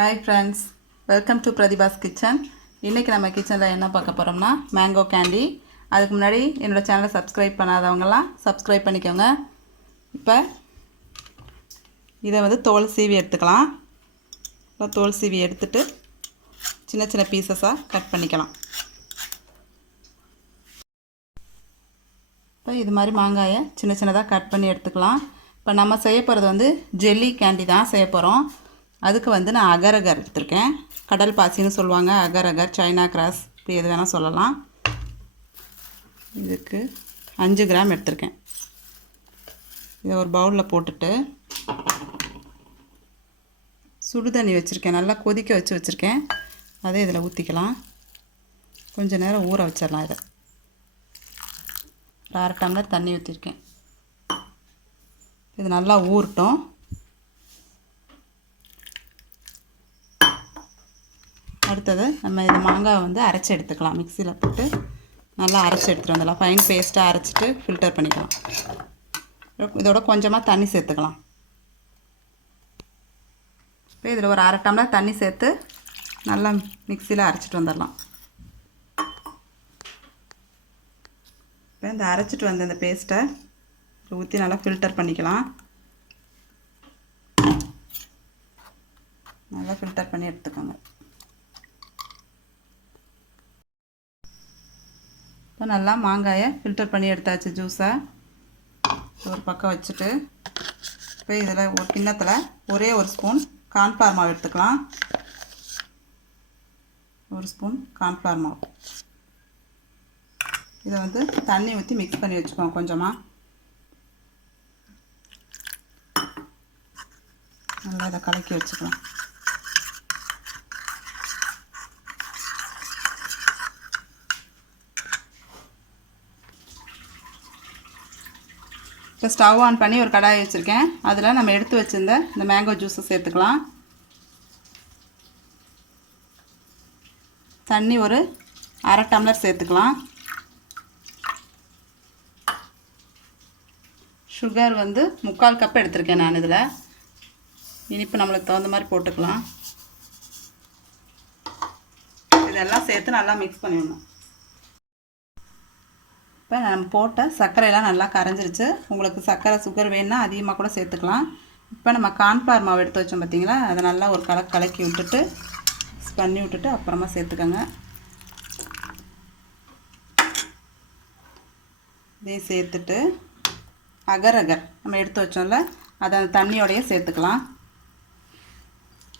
Hi friends, welcome to பிரதிபாஸ் kitchen. இன்றைக்கி நம்ம கிச்சனில் என்ன பார்க்க போகிறோம்னா மேங்கோ கேண்டி. அதுக்கு முன்னாடி என்னோடய சேனலை சப்ஸ்கிரைப் பண்ணாதவங்கலாம் சப்ஸ்கிரைப் பண்ணிக்கோங்க. இப்போ இதை தோல் சீவி எடுத்துக்கலாம். இப்போ தோல் சீவி எடுத்துட்டு சின்ன சின்ன பீசஸாக கட் பண்ணிக்கலாம். இப்போ இது மாதிரி மாங்காயை சின்ன சின்னதாக கட் பண்ணி எடுத்துக்கலாம். இப்போ நம்ம செய்ய போகிறது ஜெல்லி கேண்டி தான் செய்ய போகிறோம். அதுக்கு நான் அகர் அகர் எடுத்திருக்கேன். கடல் பாசின்னு சொல்லுவாங்க, அகர் அகர், சைனா கிராஸ், இப்படி எது வேணால் சொல்லலாம். இதுக்கு 5 கிராம் எடுத்திருக்கேன். இதை ஒரு பவுலில் போட்டுட்டு சுடு தண்ணி வச்சுருக்கேன், நல்லா கொதிக்க வச்சுருக்கேன். அதே இதில் ஊற்றிக்கலாம். கொஞ்சம் நேரம் ஊற வச்சிடலாம். இதை ஒரு 1/2 டம்ளர் தண்ணி ஊற்றிருக்கேன். இது நல்லா ஊறட்டும். அடுத்தது நம்ம இந்த மாங்காவை அரைச்சி எடுத்துக்கலாம். மிக்சியில் போட்டு நல்லா அரைச்சி எடுத்துகிட்டு வந்துடலாம். ஃபைன் பேஸ்ட்டாக அரைச்சிட்டு ஃபில்டர் பண்ணிக்கலாம். இதோட கொஞ்சமாக தண்ணி சேர்த்துக்கலாம். இப்போ இதில் ஒரு 1/2 டம்ளர் தண்ணி சேர்த்து நல்லா மிக்சியில் அரைச்சிட்டு வந்துடலாம். இப்போ இந்த அரைச்சிட்டு வந்த இந்த பேஸ்ட்டை ஊற்றி நல்லா ஃபில்டர் பண்ணிக்கலாம். நல்லா ஃபில்டர் பண்ணி எடுத்துக்கோங்க. இப்போ நல்லா மாங்காயை ஃபில்டர் பண்ணி எடுத்தாச்சு ஜூஸை. ஒரு பக்கம் வச்சுட்டு இப்போ இதில் ஒரு கிண்ணத்தில் ஒரே ஒரு ஸ்பூன் கார்ன்ஃப்ளவர் மாவு எடுத்துக்கலாம். ஒரு ஸ்பூன் கார்ன்ஃப்ளவர் மாவு. இதை தண்ணி ஊற்றி மிக்ஸ் பண்ணி வச்சுக்கோங்க. கொஞ்சமாக நல்லா இதை கலக்கி வச்சுக்கலாம். இப்போ ஸ்டவ் ஆன் பண்ணி ஒரு கடாய் வச்சுருக்கேன். அதில் நம்ம எடுத்து வச்சுருந்த இந்த மேங்கோ ஜூஸை சேர்த்துக்கலாம். தண்ணி ஒரு 1/2 டம்ளர் சேர்த்துக்கலாம். சுகர் 3/4 கப் எடுத்திருக்கேன் நான். இதில் இனிப்பு நம்மளுக்கு தகுந்த மாதிரி போட்டுக்கலாம். இதெல்லாம் சேர்த்து நல்லா மிக்ஸ் பண்ணிடணும். இப்போ நம்ம போட்ட சர்க்கரையெல்லாம் நல்லா கரைஞ்சிருச்சு. உங்களுக்கு சர்க்கரை சுகர் வேணுன்னா அதிகமாக கூட சேர்த்துக்கலாம். இப்போ நம்ம கார்ன்ஃப்ளவர் மாவு எடுத்து வச்சோம் பார்த்தீங்களா, அதை நல்லா ஒரு கலக்கி விட்டுட்டு பண்ணி விட்டுட்டு அப்புறமா சேர்த்துக்கோங்க. இதையும் சேர்த்துட்டு அகர் அகர் நம்ம எடுத்து வச்சோம்ல, அதை அந்த தண்ணியோடையே சேர்த்துக்கலாம்.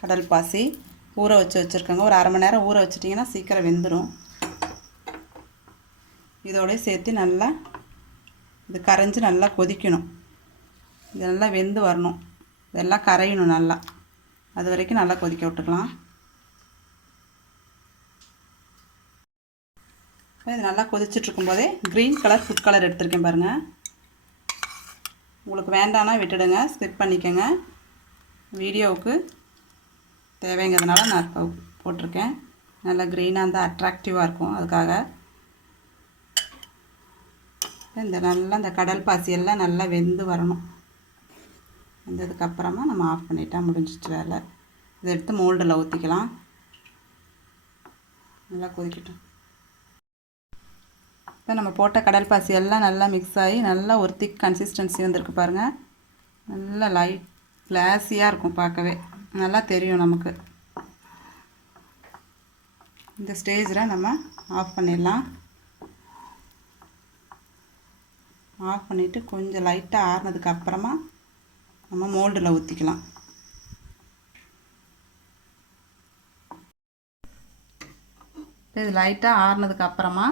கடல் பாசி ஊற வச்சுருக்கோங்க. ஒரு 1/2 மணி நேரம் ஊற வச்சிட்டிங்கன்னா சீக்கிரம் வெந்துடும். இதோடய சேர்த்து நல்லா இது கரைஞ்சி நல்லா கொதிக்கணும். இது நல்லா வெந்து வரணும். இதெல்லாம் கரையணும் நல்லா. அது வரைக்கும் நல்லா கொதிக்க விட்டுக்கலாம். இது நல்லா கொதிச்சிட்ருக்கும்போதே க்ரீன் கலர் ஃபுட் கலர் எடுத்துருக்கேன் பாருங்கள். உங்களுக்கு வேண்டானா விட்டுடுங்க, ஸ்கிப் பண்ணிக்கோங்க. வீடியோவுக்கு தேவைங்கிறதுனால நான் போட்டிருக்கேன். நல்லா க்ரீனாக இருந்தால் அட்ராக்டிவாக இருக்கும், அதுக்காக. இந்த கடல் பாசியெல்லாம் நல்லா வெந்து வரணும். வெந்ததுக்கப்புறமா நம்ம ஆஃப் பண்ணிட்டா முடிஞ்சிச்சு வேலை. இதை எடுத்து மோல்டில் ஊற்றிக்கலாம். நல்லா கொதிக்கட்டும். இப்போ நம்ம போட்ட கடல் பாசி எல்லாம் நல்லா மிக்ஸ் ஆகி நல்லா ஒரு திக் கன்சிஸ்டன்சி வந்திருக்கு பாருங்கள். நல்லா லைட் கிளாஸியாக இருக்கும், பார்க்கவே நல்லா தெரியும் நமக்கு. இந்த ஸ்டேஜில் நம்ம ஆஃப் பண்ணிடலாம். ஆஃப் பண்ணிவிட்டு கொஞ்சம் லைட்டாக ஆறுனதுக்கு அப்புறமா நம்ம மோல்டில் ஊற்றிக்கலாம். இது லைட்டாக ஆறுனதுக்கு அப்புறமா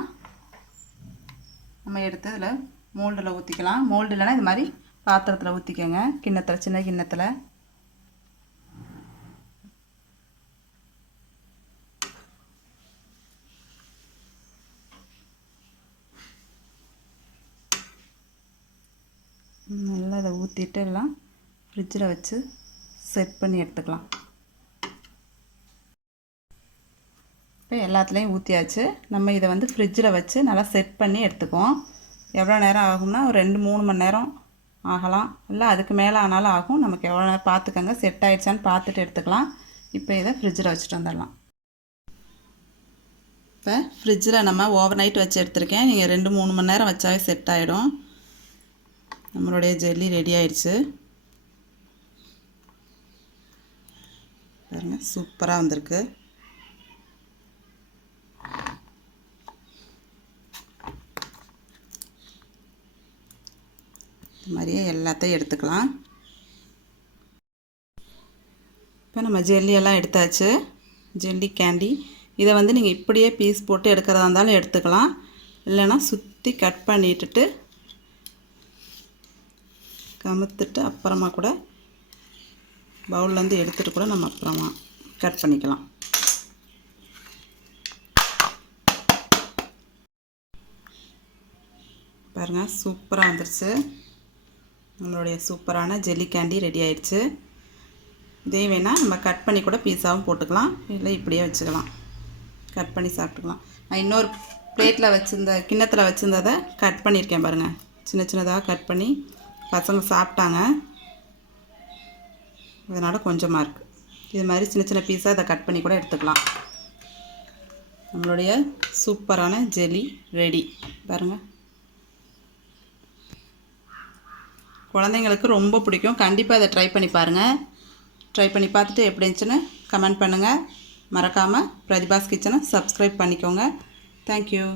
நம்ம எடுத்து இதில் மோல்டில் ஊற்றிக்கலாம். மோல்டு இல்லைனா இது மாதிரி பாத்திரத்தில் ஊற்றிக்கோங்க, கிண்ணத்தில், சின்ன கிண்ணத்தில். நல்லா இதை ஊற்றிட்டு எல்லாம் ஃப்ரிட்ஜில் வச்சு செட் பண்ணி எடுத்துக்கலாம். இப்போ எல்லாத்துலேயும் ஊற்றியாச்சு. நம்ம இதை ஃப்ரிட்ஜில் வச்சு நல்லா செட் பண்ணி எடுத்துக்குவோம். எவ்வளோ நேரம் ஆகும்னா ஒரு 2-3 மணி நேரம் ஆகலாம், இல்லை அதுக்கு மேலே ஆனாலும் ஆகும். நமக்கு எவ்வளோ நேரம் பார்த்துக்கோங்க, செட் ஆகிடுச்சான்னு பார்த்துட்டு எடுத்துக்கலாம். இப்போ இதை ஃப்ரிட்ஜில் வச்சுட்டு வந்துடலாம். இப்போ ஃப்ரிட்ஜில் நம்ம ஓவர் நைட் வச்சு எடுத்துருக்கேன். நீங்கள் 2-3 மணி நேரம் வச்சாவே செட் ஆகிடும். நம்மளுடைய ஜெல்லி ரெடி ஆயிடுச்சு. பாருங்கள், சூப்பராக வந்திருக்கு. இது மாதிரியே எல்லாத்தையும் எடுத்துக்கலாம். இப்போ நம்ம ஜெல்லியெல்லாம் எடுத்தாச்சு. ஜெல்லி கேண்டி இதை வந்து நீங்கள் இப்படியே பீஸ் போட்டு எடுக்கிறதா இருந்தாலும் எடுத்துக்கலாம். இல்லைன்னா சுற்றி கட் பண்ணிட்டுட்டு கமுத்துட்டு அப்புறமா கூட பவுல்லேருந்து எடுத்துகிட்டு கூட நம்ம அப்புறமா கட் பண்ணிக்கலாம். பாருங்கள், சூப்பராக வந்துருச்சு. நம்மளுடைய சூப்பரான ஜெல்லி கேண்டி ரெடி ஆயிடுச்சு. இதே வேணால் நம்ம கட் பண்ணி கூட பீஸாவும் போட்டுக்கலாம், இல்லை இப்படியே வச்சுக்கலாம், கட் பண்ணி சாப்பிட்டுக்கலாம். நான் இன்னொரு பிளேட்டில் வச்சுருந்த கிண்ணத்தில் வச்சுருந்ததை கட் பண்ணியிருக்கேன் பாருங்கள். சின்ன சின்னதாக கட் பண்ணி பசங்க சாப்பிட்டாங்க, அதனால் கொஞ்சமாக இருக்குது. இது மாதிரி சின்ன சின்ன பீஸாக இதை கட் பண்ணி கூட எடுத்துக்கலாம். நம்மளுடைய சூப்பரான ஜெல்லி ரெடி. பாருங்கள், குழந்தைங்களுக்கு ரொம்ப பிடிக்கும். கண்டிப்பாக இதை ட்ரை பண்ணி பாருங்கள். ட்ரை பண்ணி பார்த்துட்டு எப்படி இருந்துச்சுன்னு கமெண்ட் பண்ணுங்கள். மறக்காமல் பிரதிபாஸ் கிச்சனை சப்ஸ்கிரைப் பண்ணிக்கோங்க. தேங்க்யூ.